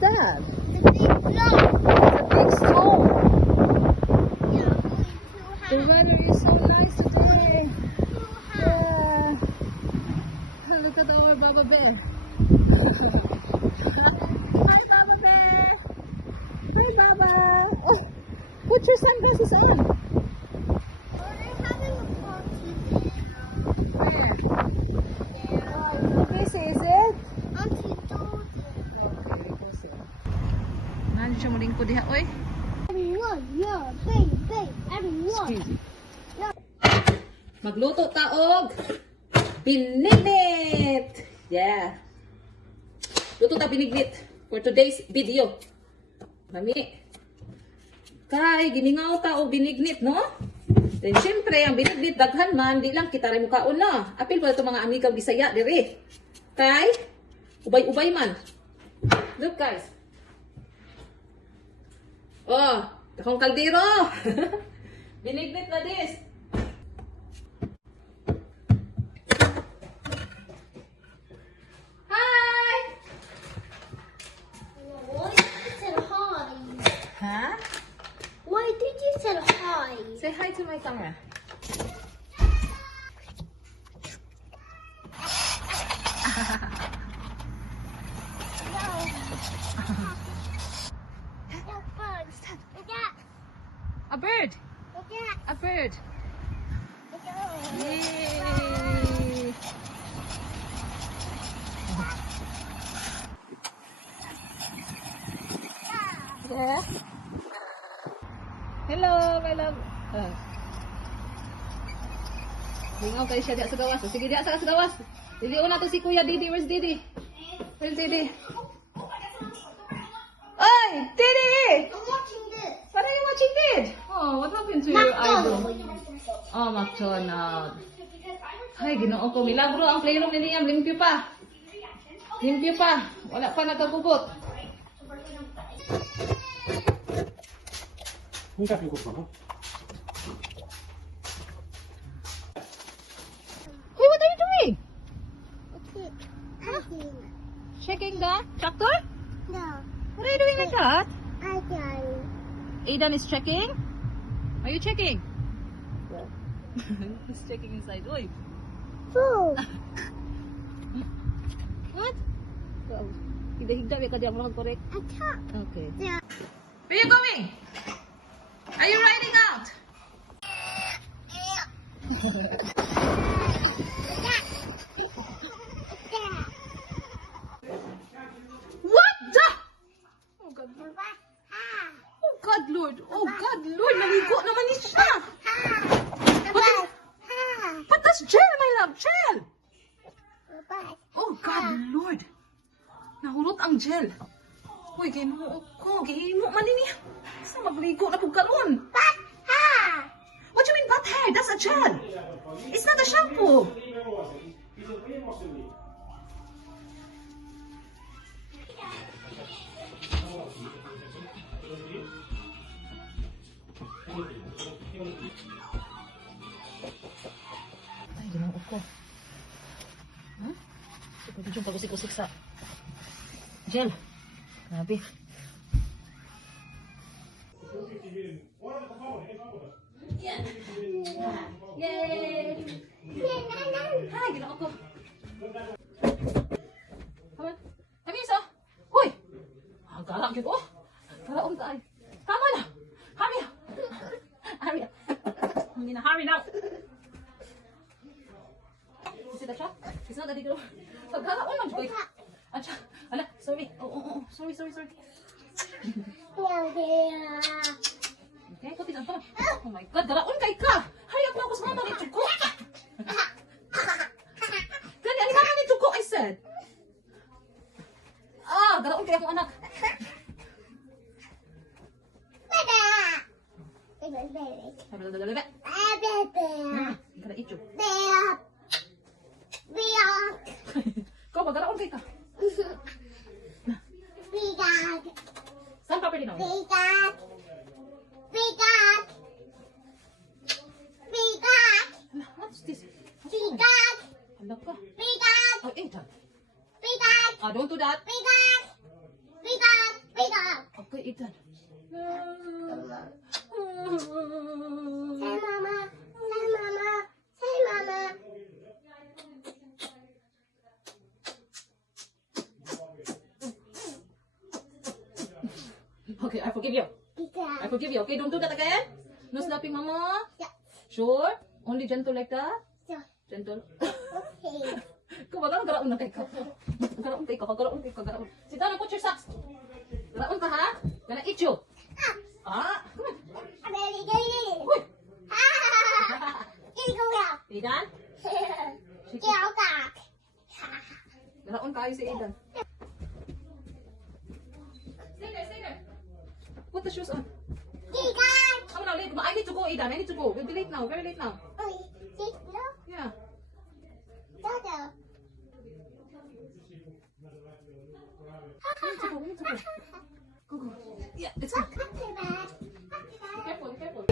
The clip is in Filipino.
that? The big block. A big stone. Yeah, The weather is so nice today. Yeah. Look at our Baba Bear. Hi, Baba Bear. Hi, Baba. Oh, put your sunglasses on. They're having a party there. Where? There. Oh, this is it? Auntie told Nani siya malingkod diha, oy? everyone, yeah, baby, everyone. Magluto ta og binignit. Yeah. Luto ta binignit for today's video. Mami. Kay giningaw ta og binignit, no? Then syempre ang binignit daghan man di lang kita ray mukaon na. Apil pa to mga amiga Bisaya diri. Kay ubay-ubay man. Look guys. Oh, dakong kaldero. Binignit na this. Hi! Why did you say hi? Huh? Why did you say hi? Say hi to my camera. A bird! A bird! Yay! Yeah. Hello, my love. Lingaw kayo siya diya sa gawas. Sige diya sa gawas. Dili una to si Kuya Didi. Where's Didi? Where's Didi? Oy! Didi! I'm watching this. What are you watching, Did? Oh, what happened to your eyebrow? Oh, McDonald. Ay, ginoo ko. Milagro ang playroom ni Liam. Limpyo pa. Limpyo pa. Wala pa nagkagugot. Mitä pikkuinen? Hey, what are you doing? Okay. Checking the tractor? No, What are you doing like that? I can. Aidan is checking? Are you checking? He's checking inside. Oi. Food. What? Higda-higda ka diya mo correct. I can't. Okay. Yeah. Where are you going? Are you riding out? What the? Oh God, Lord. Oh God, Lord. Oh God, Lord. Naligo naman ni siya. But that's gel, my love. Gel. Oh God, Lord. Nahulot ang gel. Uy, ginuo ko. Gihimo man niya. Sa magligo na pug karon. What do you mean butt hair? That's a gel. It's not a shampoo. Ay, ginoo ko. Huh? Ito yung pag-usik-usik sa gel. Grabe. Yay! Hi, ginoo ko. Come on. Come here, so. Hoy! Ang galak yun, oh. Galaon ka ay. Tama na. Hurry up. Hurry up. Hindi na, hurry now. You see the truck? It's not that big. Galaon lang, boy. Acha. Ala, sorry. Oh. Sorry. Okay, put it on top. Oh my God, galaon kay ka. Hurry up na ako sa mama ni Tuko. Gani, ani mama ni Tuko, I said. Galaon kay akong anak. Gala ityo. Ikaw ba, galaon kay ka. Saan ka pwede na? What's this? Hala ka. Oh, Ethan. Don't do that. Wake up. Okay, Ethan. Say mama. Say mama. Say mama. Okay, I forgive you. I Yeah. forgive you. Okay, don't do that again. No slapping, Mama. Yeah. Sure? Only gentle like that? Yeah. Gentle. Okay. Kumbaga, garaon na kay ka. Garaon kay ka, garaon kay ka, garaon. Sit down and put your socks. Garaon ka, ha? Gonna eat you. Ah! I'm ready. Get it. Uy! Get it. Go out. Aidan? Get out back. Garaon kayo si Aidan. Stay there, stay there. Put the shoes on. Get back. Oh, no, I need to go, Aidan. I need to go. We'll be late now. Very late now. No. Yeah. Dada. We need to go. Go, go. Yeah, let's go. Come back. Be careful, be careful.